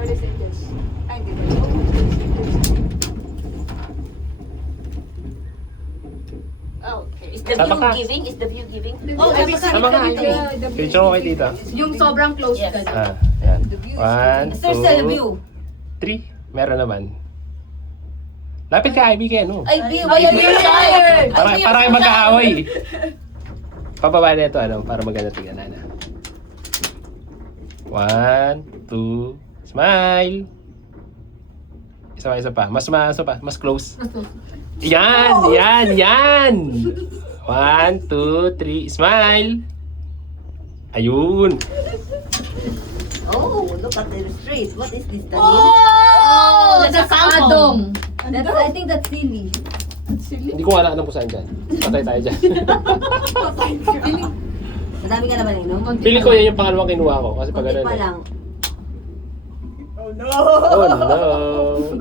Charles Angels. Ay, hindi ba? Charles Angels. Okay. Is the Sama view ka. giving? Is the view giving? Oh, Ay, Sama ka, Ivy. Picture mo kay tita. Yung sobrang close Yes. ka. Ah, yan. 1, There's still a 2, view. 3. Meron naman. Lapit ka, Ivy, kaya ano? Ay, view. Ay, view tired. Para kayo magkaaway. Pababa na ito, ano, para maganda tingnan na. 1, 2, smile. Isa pa. Mas close. Yan. 1, 2, 3, smile. Ayun. Oh, look at the street. What is this? Oh! That's a Adong. I think that's silly. Hindi ko alam kung saan dyan. Patay tayo dyan. Madami ka naman inom? Pili ko yan yung pangalawang kinuha ko. Kasi pag Konti ganun pa eh. lang. Oh no.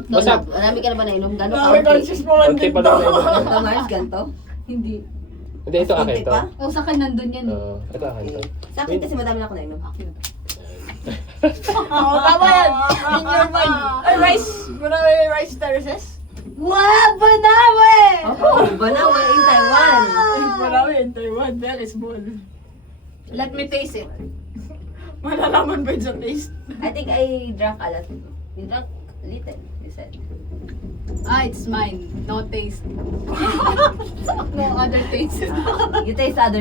Basta, Marami ka naman inom? Gano'n ka? konti pa lang na yun. Ganto, Mars? Ganto? Hindi. Hindi, ito akin Konti to. pa? Oh, sa akin nandun yan. Oo, ito akin to. Sa akin kasi madami na ako nainom. Oo, tama yan. In your mind. Ay, rice. Marami rice terraces. Wow! Banawe! Oh, Banawe in Taiwan. Marami in Taiwan. That is small. Let me taste it. Malalaman ba yun sa taste? I think I drank a lot. You drank little, you said. Ah, it's mine. No taste. No other taste. You taste other